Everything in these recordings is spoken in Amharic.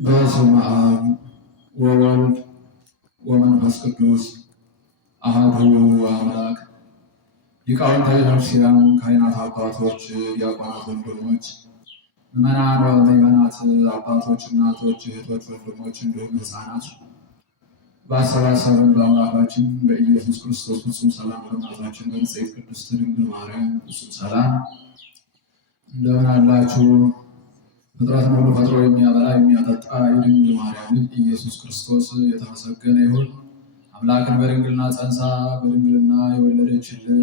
በስመ አብ ወወልድ ወመንፈስ ቅዱስ አሐዱ አምላክ። ሊቃውንተ ቤተክርስቲያን፣ ካህናት አባቶች፣ ዲያቆናት ወንድሞች፣ ምዕመናን ወምዕመናት፣ አባቶች፣ እናቶች፣ እህቶች፣ ወንድሞች እንዲሁም ሕፃናት ባሰባሰበን በአምላካችን በኢየሱስ ክርስቶስ ፍጹም ሰላም በእናታችን በንጽሕት ቅድስት ድንግል ማርያም ፍጹም ሰላም እንደምን አላችሁ? ፍጥረትን ሁሉ ፈጥሮ የሚያበላ የሚያጠጣ የድንግል ማርያም ልጅ ኢየሱስ ክርስቶስ የተመሰገነ ይሁን። አምላክን በድንግልና ጸንሳ በድንግልና የወለደችልን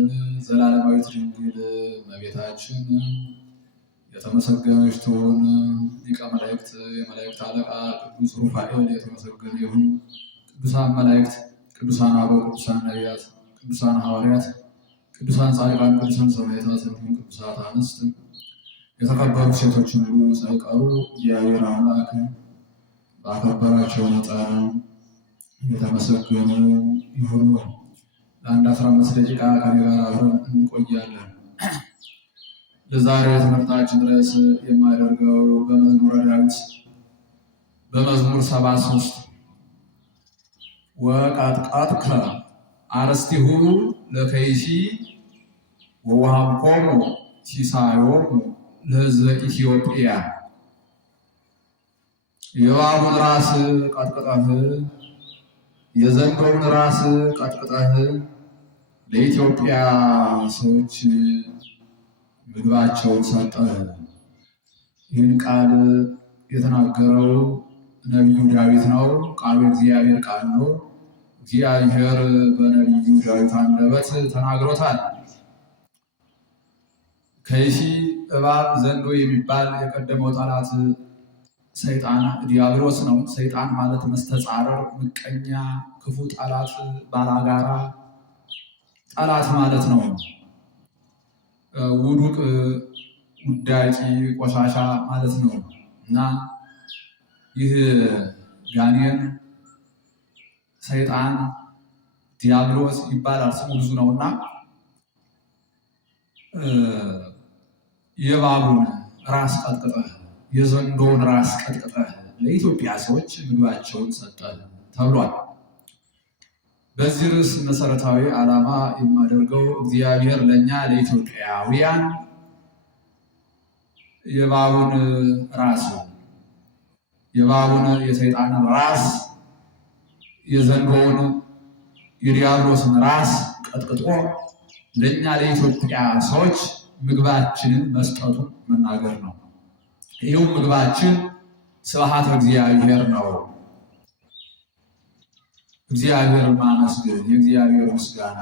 ዘላለማዊት ድንግል እመቤታችን የተመሰገነች ትሁን። ሊቀ መላእክት የመላእክት አለቃ ቅዱስ ሩፋኤል የተመሰገነ ይሁን። ቅዱሳን መላእክት፣ ቅዱሳን አበው፣ ቅዱሳን ነቢያት፣ ቅዱሳን ሐዋርያት፣ ቅዱሳን ጻድቃን፣ ቅዱሳን ሰማዕታት እንዲሁም ቅዱሳት አንስት የተከበሩ ሴቶችን ሁሉ ሳይቀሩ እግዚአብሔር አምላክ ባከበራቸው መጠን የተመሰገኑ ይሁኑ። ለአንድ 15 ደቂቃ ከኔ ጋር አብረን እንቆያለን። ለዛሬ ትምህርታችን ርዕስ የማደርገው በመዝሙረ ዳዊት በመዝሙር 73 ወቀጥቀጥከ አርሥቲሁ ለከይሲ ወወሀብኮሙ ሲሳዮሙ ለሕዝበ ኢትዮጵያ። የእባቡን ራስ ቀጥቅጠህ የዘንዶውን ራስ ቀጥቅጠህ ለኢትዮጵያ ሰዎች ምግባቸውን ሰጠህ። ይህን ቃል የተናገረው ነቢዩ ዳዊት ነው። ቃሉ እግዚአብሔር ቃል ነው። እግዚአብሔር በነቢዩ ዳዊት አንደበት ተናግሮታል። ከይሲ እባብ ዘንዶ የሚባል የቀደመው ጠላት ሰይጣን ዲያብሎስ ነው። ሰይጣን ማለት መስተጻረር፣ ምቀኛ፣ ክፉ ጠላት፣ ባላጋራ ጠላት ማለት ነው። ውዱቅ፣ ውዳቂ፣ ቆሻሻ ማለት ነው እና ይህ ጋኔን ሰይጣን ዲያብሎስ ይባላል። ስሙ ብዙ ነውና የእባቡን ራስ ቀጥቅጠህ የዘንዶውን ራስ ቀጥቅጠህ ለኢትዮጵያ ሰዎች ምግባቸውን ሰጠህ ተብሏል። በዚህ ርዕስ መሰረታዊ ዓላማ የማደርገው እግዚአብሔር ለእኛ ለኢትዮጵያውያን የእባቡን ራስ የእባቡን የሰይጣንን ራስ የዘንዶውን የዲያብሎስን ራስ ቀጥቅጦ ለእኛ ለኢትዮጵያ ሰዎች ምግባችንን መስጠቱን መናገር ነው። ይህም ምግባችን ስብሐተ እግዚአብሔር ነው። እግዚአብሔርን ማመስገን፣ የእግዚአብሔር ምስጋና፣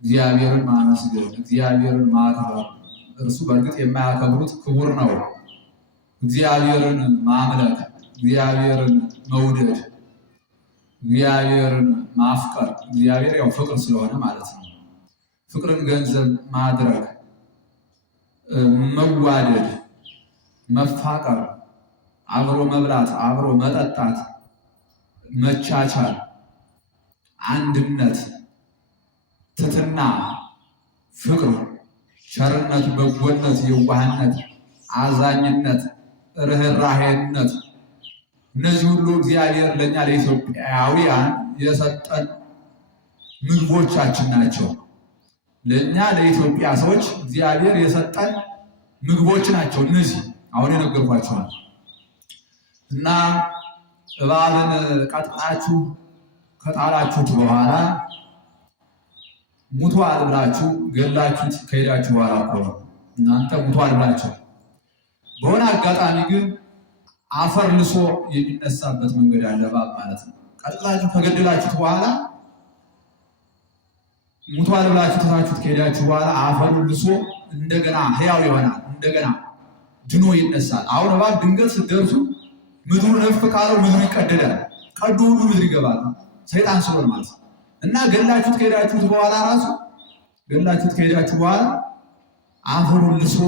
እግዚአብሔርን ማመስገን፣ እግዚአብሔርን ማክበር። እርሱ በእርግጥ የማያከብሩት ክቡር ነው። እግዚአብሔርን ማምለክ፣ እግዚአብሔርን መውደድ፣ እግዚአብሔርን ማፍቀር። እግዚአብሔር ያው ፍቅር ስለሆነ ማለት ነው። ፍቅርን ገንዘብ ማድረግ፣ መዋደድ፣ መፋቀር፣ አብሮ መብላት፣ አብሮ መጠጣት፣ መቻቻል፣ አንድነት፣ ትሕትና፣ ፍቅር፣ ቸርነት፣ በጎነት፣ የዋህነት፣ አዛኝነት፣ ርኅራኄነት እነዚህ ሁሉ እግዚአብሔር ለእኛ ለኢትዮጵያውያን የሰጠን ምግቦቻችን ናቸው። ለእኛ ለኢትዮጵያ ሰዎች እግዚአብሔር የሰጠን ምግቦች ናቸው እነዚህ አሁን የነገርኳቸው እና እባብን ቀጥቅጣችሁ ከጣላችሁት በኋላ ሙቷል ብላችሁ ገላችሁት ከሄዳችሁ በኋላ እኮ ነው እናንተ ሙቷል ብላችሁ። በሆነ አጋጣሚ ግን አፈር ልሶ የሚነሳበት መንገድ አለ እባብ ማለት ነው። ቀጥቅጣችሁ ከገደላችሁት በኋላ ሙቷል ብላችሁ ትታችሁት ከሄዳችሁ በኋላ አፈሩን ልሶ እንደገና ሕያው ይሆናል። እንደገና ድኖ ይነሳል። አሁን እባብ ድንገት ስትደርሱ ምድሩ ነፍ ካለው ምድሩ ይቀደዳል። ቀዶ ሁሉ ምድር ይገባል። ሰይጣን ስለሆነ ማለት ነው እና ገላችሁት ከሄዳችሁት በኋላ ራሱ ገላችሁት ከሄዳችሁ በኋላ አፈሩን ልሶ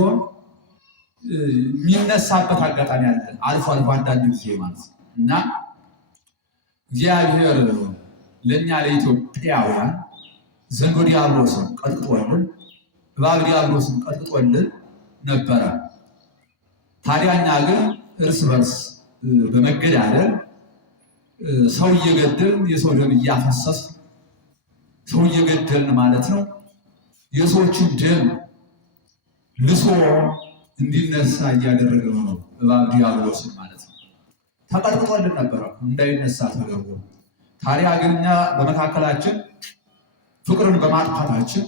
የሚነሳበት አጋጣሚ አለ። አልፎ አልፎ አንዳንድ ጊዜ ማለት ነው እና እግዚአብሔር ለእኛ ለኢትዮጵያውያን ዘንዶ ዲያብሎስን ቀጥቅጦልን እባብ ዲያብሎስን ቀጥቅጦልን ነበረ። ታዲያ እኛ ግን እርስ በርስ በመገዳደል ሰው እየገደልን የሰው ደም እያፈሰስ ሰው እየገደልን ማለት ነው። የሰዎችን ደም ልሶ እንዲነሳ እያደረገ ነው እባብ ዲያብሎስን ማለት ነው። ተቀጥቅጦልን ነበረ እንዳይነሳ ተደርጎ። ታዲያ ግን እኛ በመካከላችን ፍቅርን በማጥፋታችን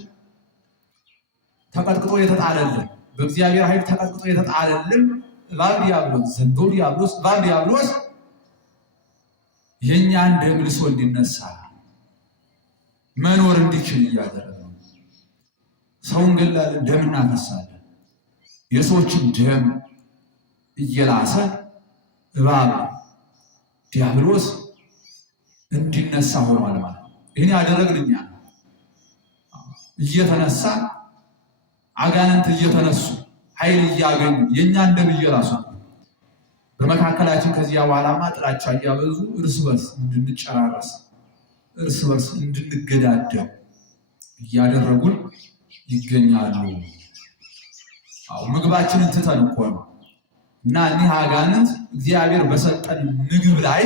ተቀጥቅጦ የተጣለልን በእግዚአብሔር ኃይል ተቀጥቅጦ የተጣለልን እባብ ዲያብሎስ ዘንዶ ዲያብሎስ እባብ ዲያብሎስ የእኛን ደም ልሶ እንዲነሳ መኖር እንዲችል እያደረገ ነው። ሰው እንገላለን፣ ደም እናፈሳለን። የሰዎችን ደም እየላሰ እባብ ዲያብሎስ እንዲነሳ ሆኗል ማለት ነው። ይህን ያደረግን እኛ እየተነሳ አጋንንት እየተነሱ ኃይል እያገኙ የእኛን ደም እየላሱ በመካከላችን ከዚያ በኋላማ ጥላቻ እያበዙ እርስ በርስ እንድንጨራረስ እርስ በርስ እንድንገዳደም እያደረጉን ይገኛሉ። ምግባችንን ትተን እኮ ነው እና እኒህ አጋንንት እግዚአብሔር በሰጠን ምግብ ላይ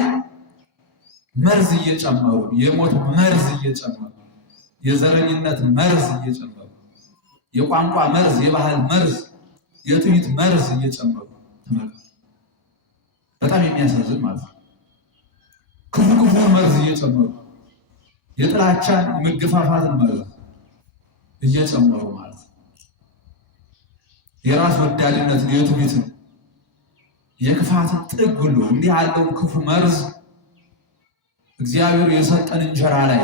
መርዝ እየጨመሩ የሞት መርዝ እየጨመሩ የዘረኝነት መርዝ እየጨመሩ የቋንቋ መርዝ፣ የባህል መርዝ፣ የትዕቢት መርዝ እየጨመሩ በጣም የሚያሳዝን ማለት ነው። ክፉ መርዝ እየጨመሩ የጥላቻን የመገፋፋትን መርዝ እየጨመሩ ማለት ነው። የራስ ወዳድነትን፣ የትዕቢትን፣ የክፋትን ጥግ ሁሉ እንዲህ ያለውን ክፉ መርዝ እግዚአብሔር የሰጠን እንጀራ ላይ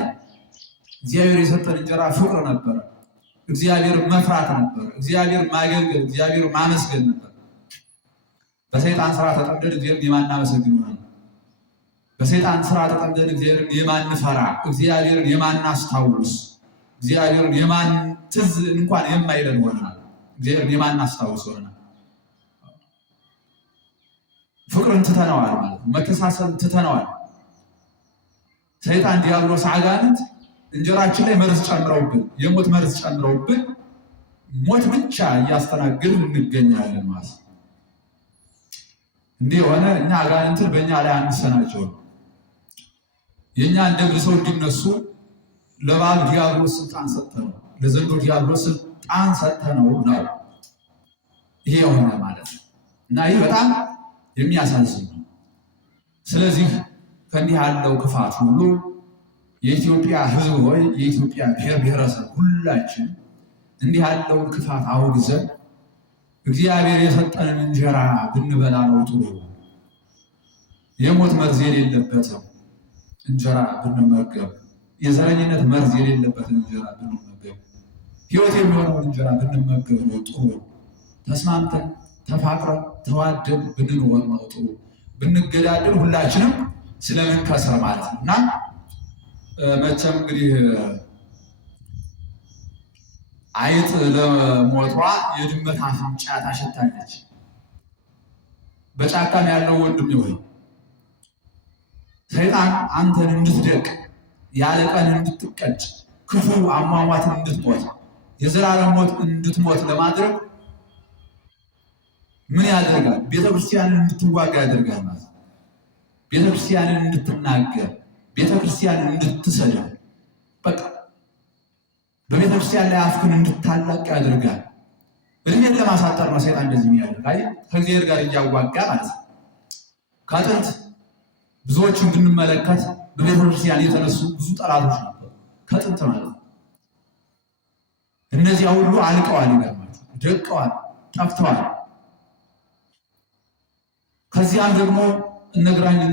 እግዚአብሔር የሰጠን እንጀራ ፍቅር ነበረ። እግዚአብሔር መፍራት ነበር። እግዚአብሔር ማገልገል፣ እግዚአብሔር ማመስገን ነበር። በሰይጣን ስራ ተጠምደን እግዚአብሔርን የማናመሰግን ሆነን፣ በሰይጣን ስራ ተጠምደን እግዚአብሔርን የማንፈራ፣ እግዚአብሔርን የማናስታውስ፣ እግዚአብሔርን ትዝ እንኳን የማይለን ሆነናል። እግዚአብሔርን የማናስታውስ ሆነናል። ፍቅርን ትተነዋል ማለት ነው። መተሳሰብን ትተነዋል። ሰይጣን ዲያብሎስ አጋንንት እንጀራችን ላይ መርዝ ጨምረውብን፣ የሞት መርዝ ጨምረውብን ሞት ብቻ እያስተናገድን እንገኛለን ማለት ነው። እንዲህ የሆነ እኛ አጋንንትን በእኛ ላይ አንሰናቸው ነው። የእኛን ደም ልሰው እንዲነሱ ለእባብ ዲያብሎስ ስልጣን ሰጥተነው፣ ለዘንዶ ዲያብሎስ ስልጣን ሰጥተነው ነው ይሄ የሆነ ማለት ነው። እና ይህ በጣም የሚያሳዝን ነው። ስለዚህ ከእንዲህ ያለው ክፋት ሁሉ የኢትዮጵያ ሕዝብ ሆይ የኢትዮጵያ ብሔር ብሔረሰብ ሁላችን እንዲህ ያለውን ክፋት አውግዘን እግዚአብሔር የሰጠንን እንጀራ ብንበላ ነው ጥሩ። የሞት መርዝ የሌለበትን እንጀራ ብንመገብ፣ የዘረኝነት መርዝ የሌለበትን እንጀራ ብንመገብ፣ ሕይወት የሚሆነውን እንጀራ ብንመገብ ነው ጥሩ። ተስማምተን ተፋቅረን ተዋደን ብንኖር ነው ጥሩ። ብንገዳደል ሁላችንም ስለምንከስር ማለት ነው። እና መቼም እንግዲህ አይጥ ለሞቷ የድመት አፍንጫ ታሸታለች። በጫካም ያለው ወንድም ይሆን ሰይጣን አንተን እንድትደቅ ያለ ቀን እንድትቀጭ ክፉ አሟሟትን እንድትሞት የዘላለም ሞት እንድትሞት ለማድረግ ምን ያደርጋል? ቤተክርስቲያንን እንድትዋጋ ያደርጋል ማለት ነው። ቤተክርስቲያንን እንድትናገር፣ ቤተክርስቲያንን እንድትሰደብ፣ በቃ በቤተክርስቲያን ላይ አፍክን እንድታላቅ ያደርጋል። እድሜን ለማሳጠር ነው ሰይጣን እንደዚህ የሚያደርግ። አይ ከእግዚአብሔር ጋር እያዋጋ ማለት ነው። ከጥንት ብዙዎችን ብንመለከት በቤተክርስቲያን የተነሱ ብዙ ጠላቶች ነበሩ፣ ከጥንት ማለት ነው። እነዚያ ሁሉ አልቀዋል፣ ይገርማቸው ደቀዋል፣ ጠፍተዋል። ከዚያም ደግሞ እነ ግራኝን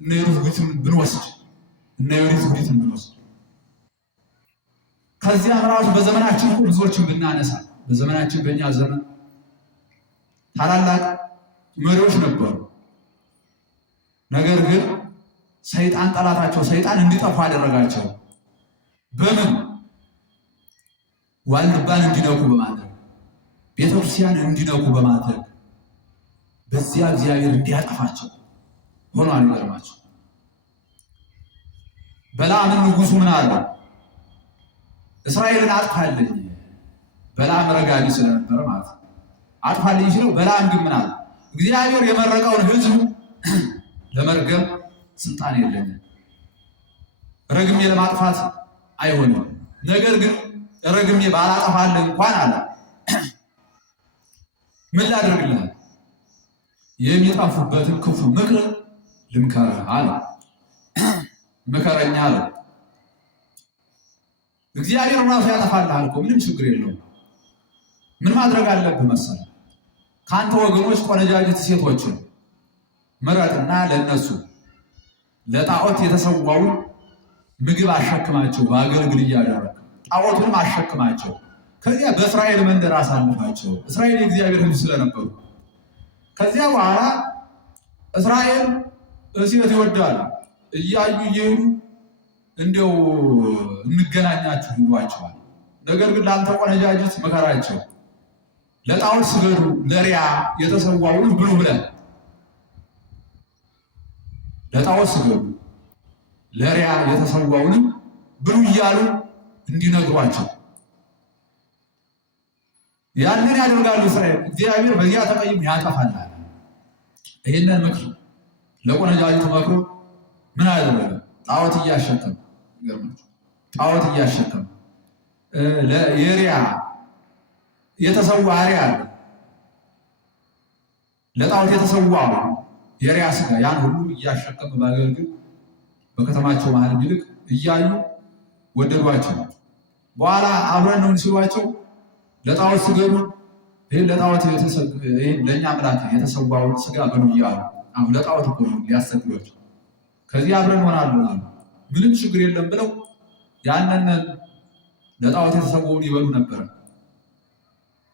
እነ ዮዲት ጉዲትን ብንወስድ ከዚያም ራሱ በዘመናችን እኮ ብዙዎችን ብናነሳ በዘመናችን በእኛ ዘመን ታላላቅ መሪዎች ነበሩ። ነገር ግን ሰይጣን ጠላታቸው ሰይጣን እንዲጠፋ አደረጋቸው። በምን? ዋልድባን እንዲነኩ በማድረግ ቤተክርስቲያን እንዲነኩ በማድረግ በዚያ እግዚአብሔር እንዲያጠፋቸው ሆኗል። ይገርማቸው በለዓምን ንጉሱ ምን አለ? እስራኤልን አጥፋልኝ። በለዓም ረጋቢ ስለነበረ ማለት ነው። አጥፋልኝ ሲለው በለዓም ግን ምን አለ? እግዚአብሔር የመረቀውን ሕዝብ ለመርገም ስልጣን የለኝም። ረግሜ ለማጥፋት አይሆንም። ነገር ግን ረግሜ ባላጠፋልህ እንኳን አለ ምን ላደርግልህ? የሚጠፉበትን ክፉ ምክር ልምከርህ አለ። ምከረኛ አለ። እግዚአብሔር ራሱ ያጠፋልሃል እኮ ምንም ችግር የለውም። ምን ማድረግ አለብህ መሰለህ? ከአንተ ወገኖች ቆነጃጅት ሴቶችን ምረጥና ለነሱ ለጣዖት የተሰዋውን ምግብ አሸክማቸው፣ በአገልግል እያደረግ ጣዖቱንም አሸክማቸው። ከዚያ በእስራኤል መንደር አሳልፋቸው። እስራኤል የእግዚአብሔር ሕዝብ ስለነበሩ ከዚያ በኋላ እስራኤል ሴት ይወዳሉ እያዩ እየሄዱ እንዲያው እንገናኛችሁ ይሏቸዋል። ነገር ግን ለአንተ ቆነጃጅት መከራቸው፣ ለጣዖት ስገዱ፣ ለሪያ የተሰዋውን ብሉ ብለን ለጣዖት ስገዱ፣ ለሪያ የተሰዋውንም ብሉ እያሉ እንዲነግሯቸው ያንን ያደርጋሉ እስራኤል። እግዚአብሔር በዚያ ተቀይሞ ያጠፋናል። ይህንን ምክር ለቆነጃጅቱ መክሮ ምን አደረገ? ጣዖት እያሸከም ጣዖት እያሸከም የሪያ የተሰዋ ሪያ ለጣዖት የተሰዋ የሪያ ስጋ ያን ሁሉ እያሸከም ባገልግል በከተማቸው መሀል ይልቅ እያዩ ወደዷቸው። በኋላ አብረን ነው ሲሏቸው ለጣዖት ስገዱ፣ ይህን ለጣዖት ይህን ለእኛ አምላክ የተሰዋውን ስጋ ብሉ እያሉ አሁን ለጣዖት እኮ ነው ሊያሰግዷቸው። ከዚህ አብረን ሆናሉ አሉ። ምንም ችግር የለም ብለው ያንን ለጣዖት የተሰዋውን ይበሉ ነበረ፣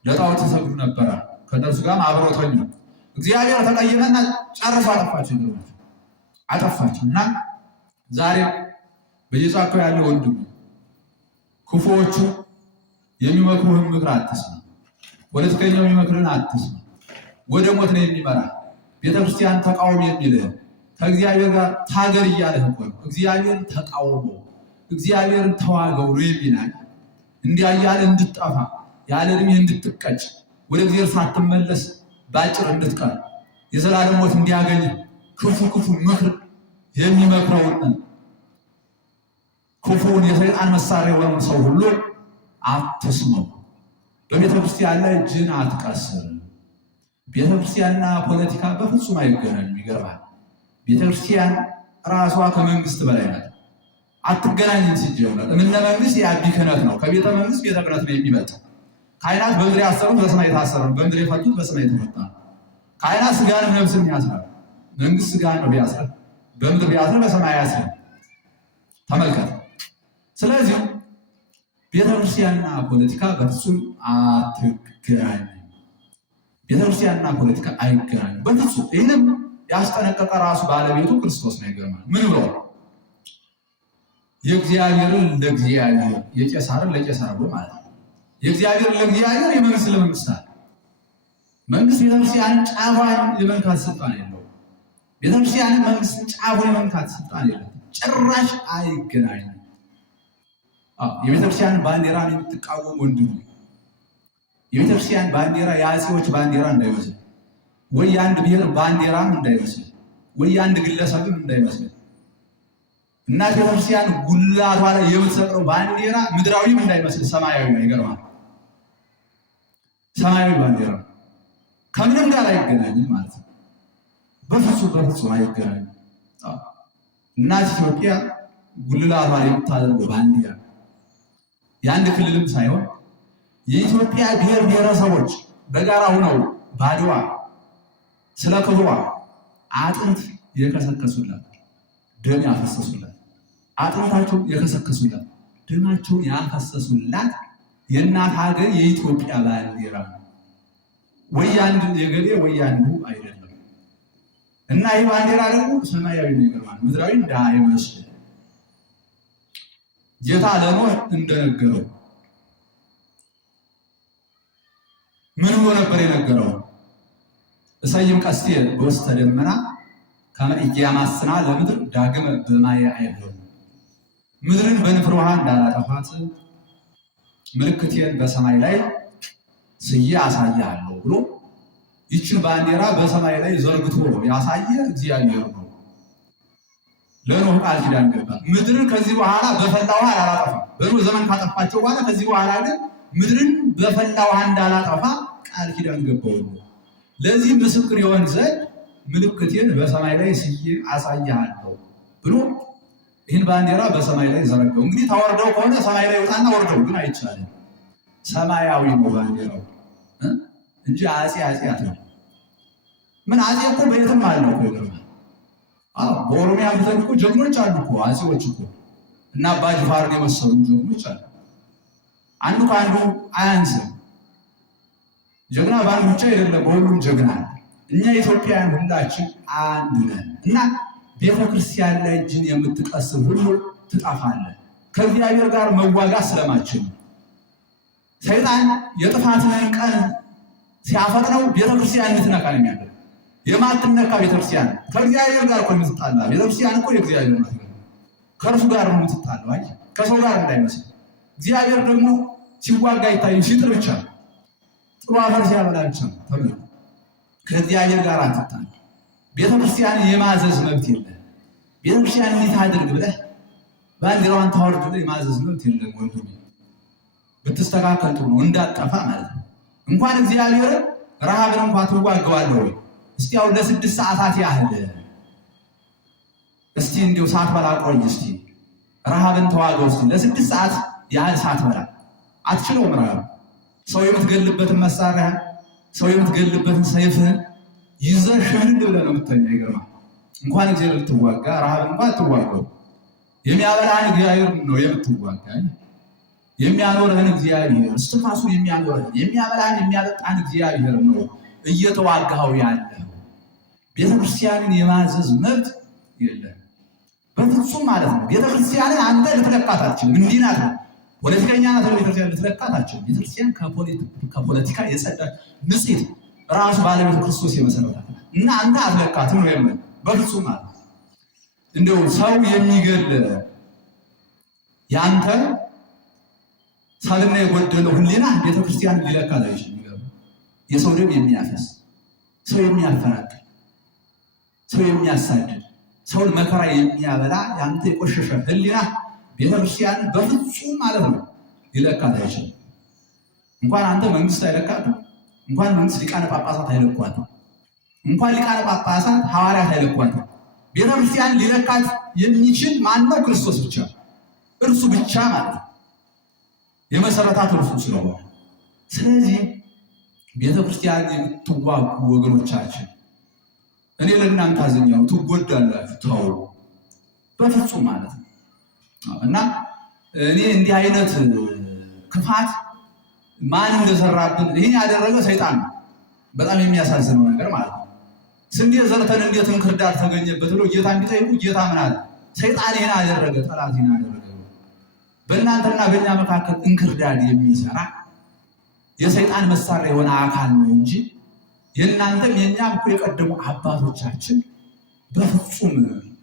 ለጣዖት ይሰግዱ ነበረ። ከነሱ ጋርም አብረው ተኙ። እግዚአብሔር ተቀየመና ጨርሶ አጠፋቸው፣ አጠፋቸው። እና ዛሬ በየጫካው ያለው ወንድም ክፉዎቹ የሚመክሩህን ምክር አትስማ። ፖለቲከኛው የሚመክርህን አትስማ። ወደ ሞት ነው የሚመራ። ቤተክርስቲያን ተቃውሞ የሚልህ ከእግዚአብሔር ጋር ታገል እያለህ እኮ ነው። እግዚአብሔርን ተቃውሞ እግዚአብሔርን ተዋገው ነው የሚናል። እንዲያ እያለ እንድትጠፋ ያለ ዕድሜ እንድትቀጭ ወደ እግዚአብሔር ሳትመለስ ባጭር እንድትቀር የዘላለም ሞት እንዲያገኝ ክፉ ምክር የሚመክረውን ክፉውን የሰይጣን መሳሪያ የሆነውን ሰው ሁሉ አትስመው። በቤተክርስቲያን ላይ እጅን አትቀስር። ቤተክርስቲያንና ፖለቲካ በፍጹም አይገናኙም። ይገርማል። ቤተክርስቲያን ራሷ ከመንግስት በላይ ናት። አትገናኝም። ሲጀመር እምነ መንግስት የአቢ ክህነት ነው። ከቤተ መንግስት ቤተ ክህነት ነው የሚበልጥ። ካህናት በምድር ያሰሩት በሰማይ የታሰረ ነው። በምድር የፈቱት በሰማይ የተፈታ ነው። ካህናት ስጋንም ነፍስን ያስራል። መንግስት ስጋን ነው ቢያስር፣ በምድር ቢያስር በሰማይ ያስር። ተመልከት። ስለዚህ ቤተክርስቲያንና ፖለቲካ በፍጹም አትገናኝም። ቤተክርስቲያንና ፖለቲካ አይገናኝም በፍጹም። ይህንም ያስጠነቀቀ ራሱ ባለቤቱ ክርስቶስ ነው። ይገርማል። ምን ብሎ የእግዚአብሔርን ለእግዚአብሔር የቄሳርን ለቄሳር ብሎ ማለት ነው። የእግዚአብሔርን ለእግዚአብሔር የመንግስት ለመንግስት አለ። መንግስት ቤተክርስቲያንን ጫፏን የመንካት ስልጣን የለውም። ቤተክርስቲያንን መንግስትን ጫፉን የመንካት ስልጣን የለውም። ጭራሽ አይገናኝም። የቤተክርስቲያንን ባንዲራ የምትቃወም ወንድሙ የቤተክርስቲያን ባንዲራ የአፄዎች ባንዲራ እንዳይመስል፣ ወይ የአንድ ብሔር ባንዲራም እንዳይመስል፣ ወይ የአንድ ግለሰብም እንዳይመስል። እናት ቤተክርስቲያን ጉላቷ ላይ የምትሰጠው ባንዲራ ምድራዊም እንዳይመስል ሰማያዊ ነው። ይገርማል። ሰማያዊ ባንዲራ ከምንም ጋር አይገናኝም ማለት ነው። በፍጹም አይገናኝም። እናት ኢትዮጵያ ጉልላቷ ላይ የምታደርገው ባንዲራ የአንድ ክልልም ሳይሆን የኢትዮጵያ ብሔር ብሔረሰቦች በጋራ ሆነው ባድዋ ስለ ክብሯ አጥንት የከሰከሱላት፣ ደም ያፈሰሱላት፣ አጥንታቸውን የከሰከሱላት፣ ደማቸውን ያፈሰሱላት የእናት ሀገር የኢትዮጵያ ባንዲራ ነው። ወይ አንድ የገሌ ወይ አንዱ አይደለም። እና ይህ ባንዲራ ደግሞ ሰማያዊ ነው። ይገርማል። ምድራዊ እንዳይመስል ጌታ ለኖህ እንደነገረው ምን ብሎ ነበር የነገረው? እሰይም ቀስቴ በውስተ ደመና ከመ ኢያማስና ለምድር ዳግመ በማየ አይብለው። ምድርን በንፍር ውሃ እንዳላጠፋት ምልክቴን በሰማይ ላይ ስዬ አሳያለሁ ብሎ ይችን ባንዲራ በሰማይ ላይ ዘርግቶ ያሳየ እግዚአብሔር ነው። ለኖህ ቃል ኪዳን ገባ። ምድርን ከዚህ በኋላ በፈላ ውሃ አላጠፋም። በኖህ ዘመን ካጠፋቸው በኋላ ከዚህ በኋላ ግን ምድርን በፈላ ውሃ እንዳላጠፋ ቃል ኪዳን ገባው። ለዚህ ምስክር ይሆን ዘንድ ምልክቴን በሰማይ ላይ ስዬ አሳያለሁ ብሎ ይህን ባንዲራ በሰማይ ላይ ዘረጋው። እንግዲህ ታወርደው ከሆነ ሰማይ ላይ ወጣና ወርደው ግን አይቻልም። ሰማያዊ ነው ባንዲራው እንጂ አጼ ነው። ምን አጼ እኮ በየትም አለው እኮ ይገርማል። በኦሮሚያ ብትል እኮ ጀግኖች አሉ እኮ አጼዎች እኮ እና አባ ጅፋርን የመሰሉ ጀግኖች አሉ። አንዱ ከአንዱ አያንስም። ጀግና በአንዱ ብቻ አይደለም፣ በሁሉም ጀግና አለ። እኛ ኢትዮጵያውያን ሁላችን አንድ ነን እና ቤተክርስቲያን ላይ እጅን የምትቀስብ ሁሉ ትጠፋለህ። ከእግዚአብሔር ጋር መዋጋት ስለማችን ሰይጣን የጥፋትን ቀን ሲያፈጥነው ቤተክርስቲያን እንድትነካ ነው የሚያደርገው። የማትነካ ቤተክርስቲያን ከእግዚአብሔር ጋር እኮ የምትጣላ ቤተክርስቲያን እኮ የእግዚአብሔር ናት። ከእርሱ ጋር ነው የምትጣለው። አይ ከሰው ጋር እንዳይመስል። እግዚአብሔር ደግሞ ሲዋጋ አይታይም፣ ሲጥር ብቻ ጥሩ አፈር ሲያበላ ብቻ ተብሎ ከእግዚአብሔር ጋር አትጣላ። ቤተክርስቲያን የማዘዝ መብት የለም። ቤተክርስቲያን እንዴት አድርግ ብለህ ባንዲራዋን ታወርድ ብለህ የማዘዝ መብት የለም። ወንድሜ ብትስተካከል ጥሩ ነው፣ እንዳጠፋ ማለት ነው። እንኳን እግዚአብሔር ረሃብን እንኳን ትዋጋዋለህ ወይ? እስቲ አሁን ለ6 ሰዓታት ያህል እስቲ እንዲሁ ሳትበላ ቆይ፣ እስቲ ረሃብን ተዋጋው። እስቲ ለ6 ሰዓት ያህል ሳትበላ አትችለውም። ረሃብ ሰው የምትገልበትን መሳሪያ፣ ሰው የምትገልበትን ሰይፍህን ይዘህ ሽምድ ብለህ ነው የምትተኛው። ይገርማል። እንኳን እግዚአብሔር ልትዋጋ ረሃብን እንኳን ትዋጋው። የሚያበላህን እግዚአብሔር ነው የምትዋጋ። የሚያኖርህን እግዚአብሔር እስትንፋሱ የሚያኖርህን የሚያበላህን የሚያጠጣህን እግዚአብሔር ነው እየተዋጋኸው ያለው። ቤተክርስቲያንን የማዘዝ መብት የለም በፍጹም ማለት ነው። ቤተክርስቲያንን አንተ ልትለካት አትችልም። እንዲህ ናት ነው ፖለቲከኛ ናት። ቤተክርስቲያን ልትለካት አትችልም። ቤተክርስቲያን ከፖለቲካ የጸዳች ንጽሕት ራሱ ባለቤቱ ክርስቶስ የመሰረታት እና አንተ አትለካትም ነው የምልህ። በፍጹም ማለት እንደው ሰው የሚገል ያንተ ሰልና የጎደለው ሕሊና ቤተክርስቲያን ሊለካት አይችልም። የሰው ደም የሚያፈስ ሰው የሚያፈናቅል ሰው የሚያሳድድ ሰውን መከራ የሚያበላ ያንተ የቆሸሸ ሕሊና ቤተክርስቲያን በፍጹም ማለት ነው ሊለካት አይችልም። እንኳን አንተ መንግስት አይለካትም። እንኳን መንግስት ሊቃነ ጳጳሳት አይለኳትም። እንኳን ሊቃነ ጳጳሳት ሐዋርያት አይለኳትም። ቤተክርስቲያን ሊለካት የሚችል ማነው? ክርስቶስ ብቻ፣ እርሱ ብቻ ማለት ነው። የመሰረታት እርሱ ስለሆነ ስለዚህ ቤተክርስቲያን የምትዋጉ ወገኖቻችን እኔ ለእናንተ አዘኛው ትጎዳላችሁ። ተው በፍጹም ማለት ነው። እና እኔ እንዲህ አይነት ክፋት ማን እንደሰራብን ይህን ያደረገ ሰይጣን ነው። በጣም የሚያሳዝነው ነገር ማለት ነው። ስንዴ ዘርተን እንዴት እንክርዳድ ተገኘበት ብሎ ጌታ ቢጠይቁ ጌታ ምን አለ? ሰይጣን ይህን አደረገ፣ ጠላት ይህን አደረገ። በእናንተና በእኛ መካከል እንክርዳድ የሚሰራ የሰይጣን መሳሪያ የሆነ አካል ነው እንጂ የእናንተም የእኛም እኮ የቀደሙ አባቶቻችን በፍጹም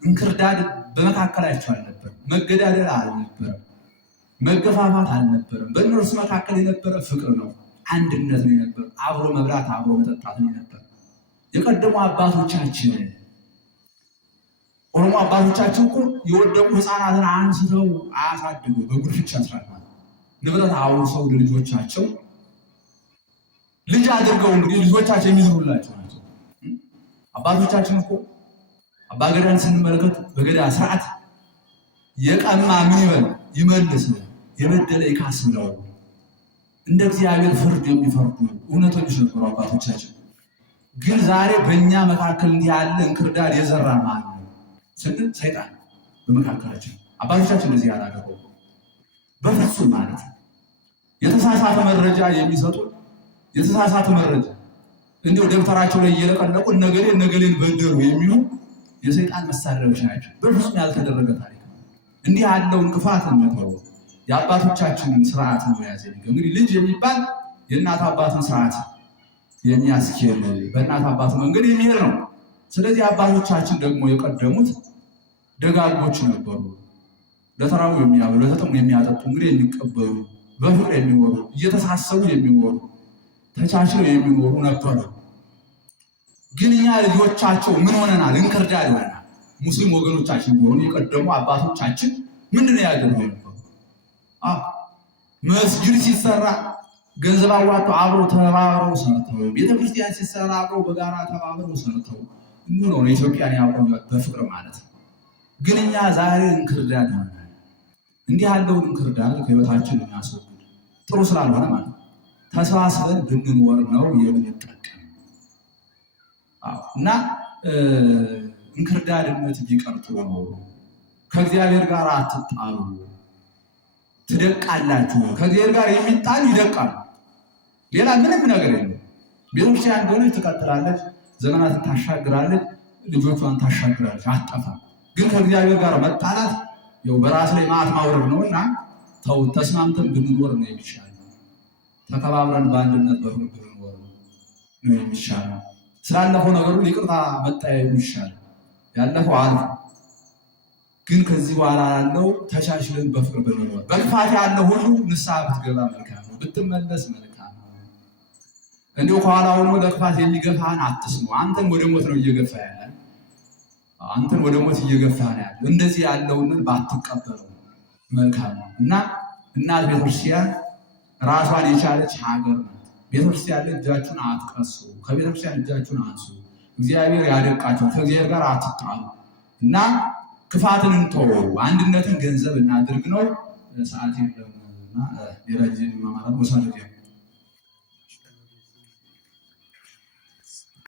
እንክርዳድ በመካከላቸው አልነበረም። መገዳደል አልነበረም። መገፋፋት አልነበረም። በእነርሱ መካከል የነበረ ፍቅር ነው፣ አንድነት ነው የነበረ፣ አብሮ መብላት አብሮ መጠጣት ነው የነበረ። የቀደሙ አባቶቻችን ኦሮሞ አባቶቻችን እኮ የወደቁ ሕፃናትን አንስተው አያሳድጉ በጉድፍቻ ስራት ንብረት አውርሰው ለልጆቻቸው ልጅ አድርገው እንግዲህ ልጆቻቸው የሚዝሩላቸው ናቸው። አባቶቻችን እኮ አባገዳን ስንመለከት በገዳ ስርዓት የቀማ ምን ይበል ይመልስ፣ የበደለ ይካስ ብለው እንደ እግዚአብሔር ፍርድ የሚፈርዱ እውነተኞች ነበሩ አባቶቻችን። ግን ዛሬ በእኛ መካከል እንዲህ ያለ እንክርዳድ የዘራ ማን ነው ስንል ሰይጣን በመካከላችን። አባቶቻችን እንደዚህ ያላደረጉ በፍጹም ማለት ነው። የተሳሳተ መረጃ የሚሰጡ የተሳሳተ መረጃ እንዲሁ ደብተራቸው ላይ እየለቀለቁ ነገሌን በደሉ የሚሉ የሰይጣን መሳሪያዎች ናቸው። በፍጹም ያልተደረገ ታሪክ ነው። እንዲህ ያለው እንቅፋት ነው የአባቶቻችንን ስርዓት ነው ያዘ። እንግዲህ ልጅ የሚባል የእናት አባትን ስርዓት የሚያስኬድ በእናት አባቱ መንገድ የሚሄድ ነው። ስለዚህ አባቶቻችን ደግሞ የቀደሙት ደጋጎች ነበሩ። ለተራቡ የሚያበሉ ለተጠሙ የሚያጠጡ እንግዲህ የሚቀበሉ በፍቅር የሚኖሩ እየተሳሰቡ የሚኖሩ ተቻችለው የሚኖሩ ነበሩ። ግን እኛ ልጆቻቸው ምን ሆነናል? እንክርዳድ ሆነናል። ሙስሊም ወገኖቻችን ቢሆኑ የቀደሙ አባቶቻችን ምንድን ነው ያደረጉት? መስጊድ ሲሰራ ገንዘብ አዋጡ አብረው ተባብረው ሰርተው፣ ቤተክርስቲያን ሲሰራ አብረው በጋራ ተባብረው ሰርተው ነው ኢትዮጵያን ያቆዩት በፍቅር ማለት ነው። ግን እኛ ዛሬ እንክርዳድ ሆነናል። እንዲህ ያለውን እንክርዳድ ከህይወታችን እናስወግድ። ጥሩ ስላልሆነ ማለት ነው። ተሰባስበን ብንኖር ነው የምንጠቀም እና እንክርዳድነት ቢቀርጡ ነው። ከእግዚአብሔር ጋር አትጣሉ፣ ትደቃላችሁ። ከእግዚአብሔር ጋር የሚጣሉ ይደቃሉ። ሌላ ምንም ነገር የለም። ቤተክርስቲያን እንደሆነች ትቀጥላለች፣ ዘመናትን ታሻግራለች፣ ልጆቿን ታሻግራለች፣ አትጠፋም። ግን ከእግዚአብሔር ጋር መጣላት ያው በራስ ላይ ማዕት ማውረድ ነውና ተው፣ ተስማምተን ብንኖር ነው የሚሻለው። ተከባብረን በአንድነት በፍቅር ብንኖር ነው የሚሻለው። ስላለፈው ነገሩ ይቅርታ መጠያየቁ ይሻላል። ያለፈው አልፎ ግን ከዚህ በኋላ ያለው ተሻሽለን በፍቅር ብንኖር። በክፋት ያለው ሁሉ ንስሐ ብትገባ መልካም ነው፣ ብትመለስ መልካም ነው። እንዲሁ ከኋላ ሆኖ ለክፋት የሚገፋህን አትስሙ። አንተን ወደ ሞት ነው እየገፋ ያለ፣ አንተን ወደ ሞት እየገፋ ነው ያለ። እንደዚህ ያለውን ባትቀበለው መልካም ነው እና እናት ቤተክርስቲያን ራሷን የቻለች ሀገር ናት። ቤተክርስቲያን ላይ እጃችሁን አትቀሱ፣ ከቤተክርስቲያን እጃችሁን አንሱ። እግዚአብሔር ያደቃቸው፣ ከእግዚአብሔር ጋር አትጣሉ እና ክፋትን እንተወው፣ አንድነትን ገንዘብ እናድርግ ነው። ሰዓት የለምና ሌላ ጊዜ ማማራት ወሳደግ